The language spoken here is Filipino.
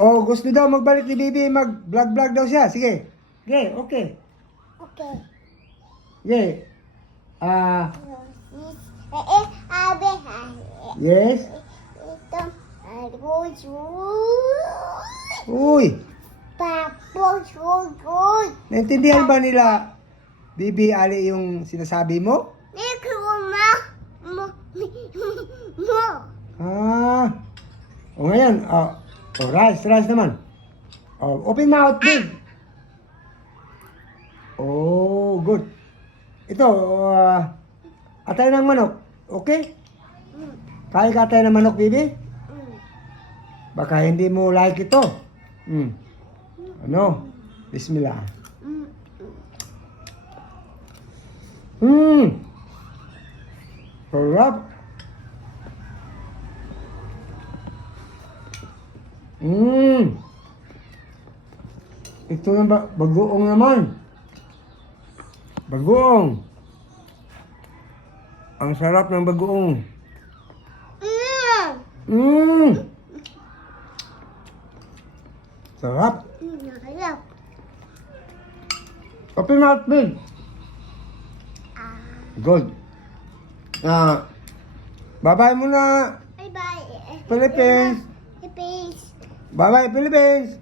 Oh, gusto daw magbalik ni Bibi, mag-vlog-vlog daw siya. Sige. Sige, okay. Okay. Sige. Yes. Ito, Uy, naintindihan ba nila, Bibi, Ali, yung sinasabi mo? O ngayon, rice naman. Open mouth, big. Oh, good. Ito, atay ng manok. Okay? Kaya ka atay ng manok, Bibi? Baka hindi mo like ito. Ano? Bismillah. Sarap. Ito na bagoong naman. Bagoong. Ang sarap ng bagoong. Sarap. Open mouth, big. Good. Bye-bye muna. Bye-bye. Philippines. Philippines. Bye-bye, Philippines.